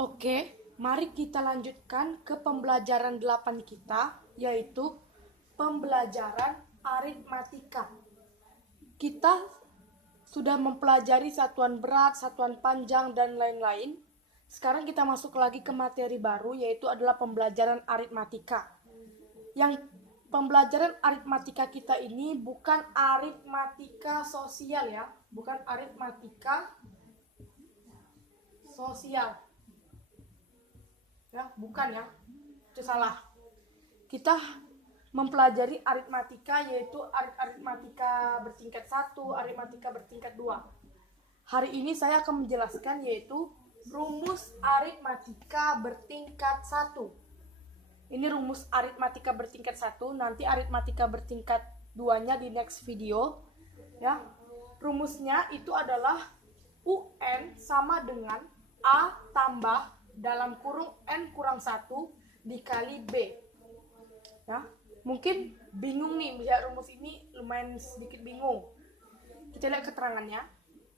Oke, mari kita lanjutkan ke pembelajaran 8 kita, yaitu pembelajaran aritmatika. Kita sudah mempelajari satuan berat, satuan panjang, dan lain-lain. Sekarang kita masuk lagi ke materi baru, yaitu adalah pembelajaran aritmatika. Yang pembelajaran aritmatika kita ini bukan aritmatika sosial ya, bukan aritmatika sosial. Ya, bukan ya. Itu salah. Kita mempelajari aritmatika, yaitu aritmatika bertingkat 1, aritmatika bertingkat 2. Hari ini saya akan menjelaskan yaitu rumus aritmatika bertingkat 1. Ini rumus aritmatika bertingkat 1, nanti aritmatika bertingkat 2-nya di next video ya. Rumusnya itu adalah UN sama dengan A tambah dalam kurung N kurang 1 dikali B. Ya, mungkin bingung nih, melihat rumus ini lumayan sedikit bingung. Kita lihat keterangannya.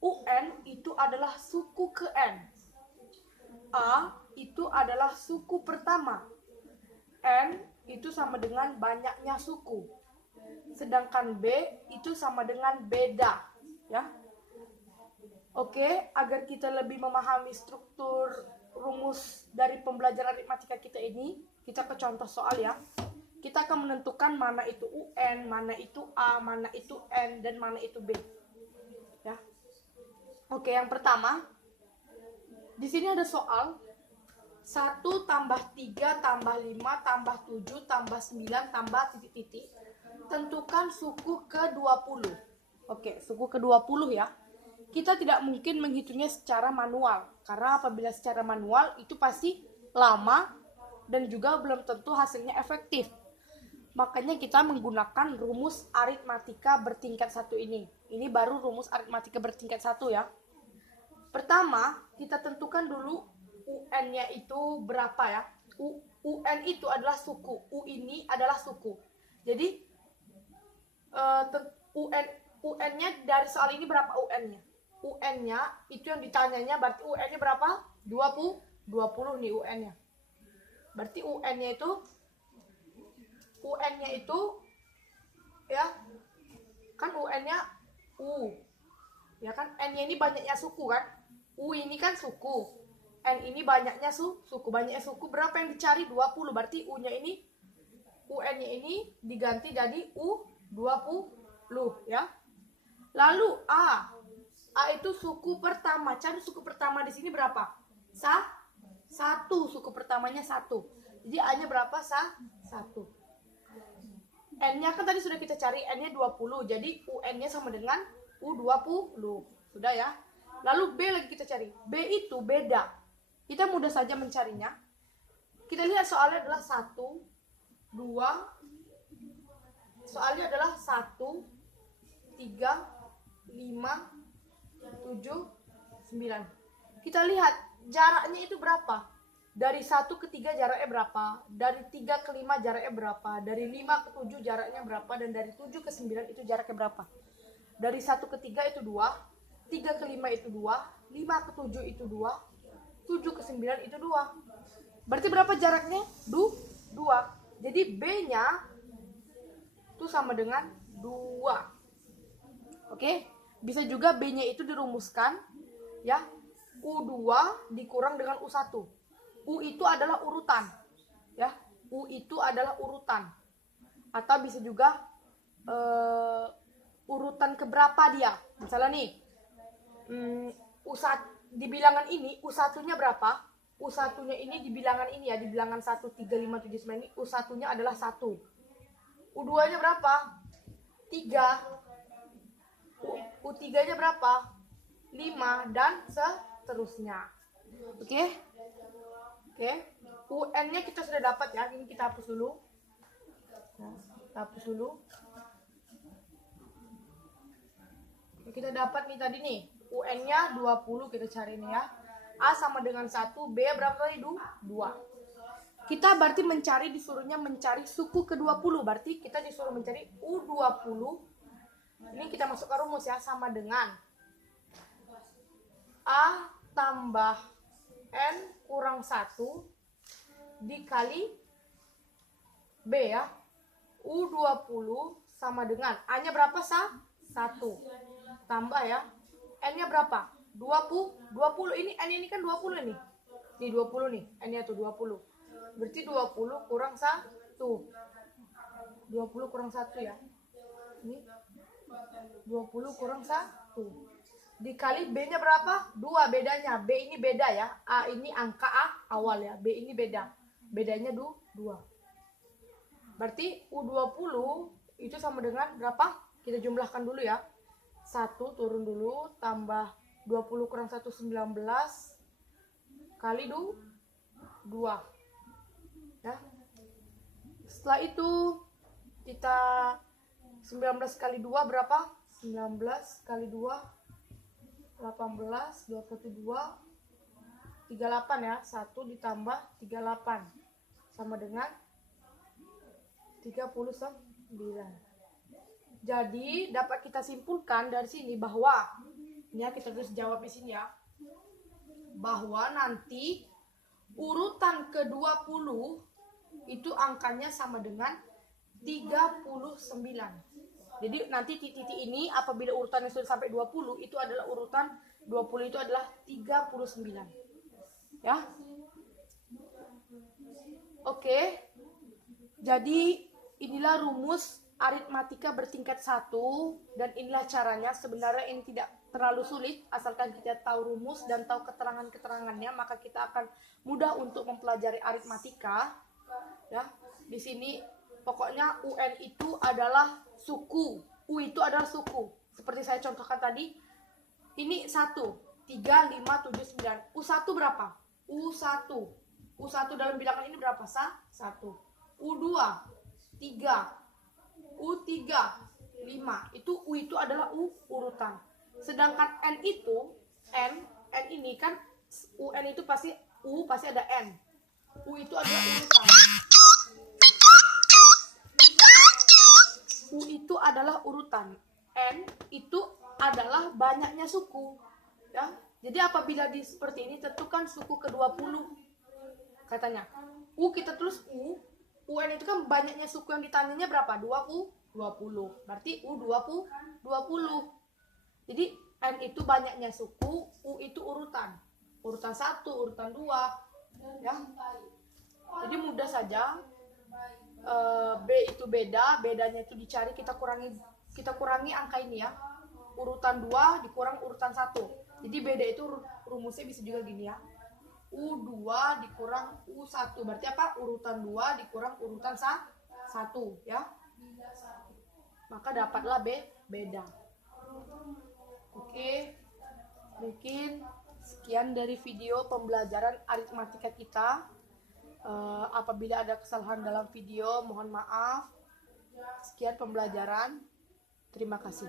UN itu adalah suku ke N. A itu adalah suku pertama. N itu sama dengan banyaknya suku. Sedangkan B itu sama dengan beda, ya. Oke, agar kita lebih memahami struktur rumus dari pembelajaran aritmatika kita ini, kita ke contoh soal ya. Kita akan menentukan mana itu UN, mana itu A, mana itu N, dan mana itu B. Ya. Oke, yang pertama, di sini ada soal 1 tambah 3 tambah 5 tambah 7 tambah 9 tambah titik-titik. Tentukan suku ke-20. Oke, suku ke-20 ya. Kita tidak mungkin menghitungnya secara manual, karena apabila secara manual itu pasti lama dan juga belum tentu hasilnya efektif. Makanya kita menggunakan rumus aritmatika bertingkat 1 ini. Ini baru rumus aritmatika bertingkat 1 ya. Pertama, kita tentukan dulu UN-nya itu berapa ya. UN itu adalah suku. U ini adalah suku. Jadi UN-nya dari soal ini berapa UN-nya? UN-nya itu yang ditanyanya, berarti UN-nya berapa? 20 nih UN-nya. Berarti UN-nya itu ya kan UN-nya U. Ya kan, N-nya ini banyaknya suku kan? U ini kan suku. N ini banyaknya suku. Banyaknya suku berapa yang dicari? 20. Berarti U-nya ini, UN-nya ini diganti jadi U20 ya. Lalu A itu suku pertama. Cari suku pertama di sini berapa? 1. Suku pertamanya 1. Jadi A-nya berapa? 1. N-nya kan tadi sudah kita cari, N-nya 20. Jadi UN-nya sama dengan U20. Sudah ya. Lalu B lagi kita cari. B itu beda. Kita mudah saja mencarinya. Kita lihat soalnya adalah 1, 2. Soalnya adalah 1, 3, 5, 7, 9. Kita lihat jaraknya itu berapa. Dari 1 ke 3 jaraknya berapa. Dari 3 ke 5 jaraknya berapa. Dari 5 ke 7 jaraknya berapa. Dan dari 7 ke 9 itu jaraknya berapa. Dari 1 ke 3 itu 2. 3 ke 5 itu 2. 5 ke 7 itu 2. 7 ke 9 itu 2. Berarti berapa jaraknya? 2. Jadi B-nya itu sama dengan 2. Oke? Bisa juga B-nya itu dirumuskan ya. U2 dikurang dengan U1. U itu adalah urutan. Ya. U itu adalah urutan. Atau bisa juga urutan keberapa dia. Misalnya nih, U1 di bilangan ini U1-nya berapa? U1-nya ini di bilangan ini ya, di bilangan 1, 3, 5, 7, 9 ini U1-nya adalah 1. U2-nya berapa? 3. U3-nya berapa? 5 dan seterusnya. Oke? UN-nya kita sudah dapat ya. Ini kita hapus dulu. Kita dapat nih tadi nih. UN-nya 20 kita cari nih ya. A sama dengan 1, B berapa kali? 2. Kita berarti disuruhnya mencari suku ke-20. Berarti kita disuruh mencari U20. Ini kita masukkan rumus ya, sama dengan A tambah N kurang 1 dikali B ya. U20 sama dengan A-nya berapa, 1. Tambah ya. N-nya berapa? 20. Ini N ini kan 20 nih. Ini 20 nih. N-nya tuh 20. Berarti 20 kurang 1. 20 kurang 1 ya. Ini 20 kurang 1. Dikali B-nya berapa? 2 bedanya. B ini beda ya. A ini angka A awal ya. B ini beda. Bedanya 2. Berarti U20 itu sama dengan berapa? Kita jumlahkan dulu ya. 1 turun dulu, tambah 20 kurang 1, 19. Kali 2. Ya. Setelah itu kita 19 kali 2 berapa? 19 kali 2 18, 22, 38 ya. 1 ditambah 38 sama dengan 39. Jadi dapat kita simpulkan dari sini bahwa ini ya, kita terus jawab di sini ya. Bahwa nanti urutan ke-20 itu angkanya sama dengan 39. Jadi nanti titik ini apabila urutannya sudah sampai 20 itu adalah urutan 20 itu adalah 39. Ya. Oke. Jadi inilah rumus aritmatika bertingkat 1 dan inilah caranya. Sebenarnya ini tidak terlalu sulit asalkan kita tahu rumus dan tahu keterangan-keterangannya, maka kita akan mudah untuk mempelajari aritmatika. Ya. Di sini pokoknya UN itu adalah suku. U itu adalah suku. Seperti saya contohkan tadi. Ini 1, 3, 5, 7, 9. U1 berapa? U1. U1 dalam bilangan ini berapa? 1. U2, 3. U3, 5. Itu U itu adalah urutan. Sedangkan N itu, N ini kan UN itu pasti U pasti ada N. U itu adalah urutan. U itu adalah urutan. N itu adalah banyaknya suku. Ya. Jadi apabila seperti ini tentukan suku ke-20. Katanya. U kita tulis U. UN itu kan banyaknya suku yang ditanyanya berapa? 20. Berarti U 20. Jadi N itu banyaknya suku, U itu urutan. Urutan 1, urutan 2. Ya. Jadi mudah saja. B itu beda, bedanya itu dicari, kita kurangi angka ini ya. Urutan 2 dikurang urutan 1. Jadi beda itu rumusnya bisa juga gini ya. U2 dikurang U1. Berarti apa? Urutan 2 dikurang urutan 1 ya. Maka dapatlah beda. Oke. Mungkin sekian dari video pembelajaran aritmatika kita. Apabila ada kesalahan dalam video, mohon maaf. Sekian pembelajaran. Terima kasih.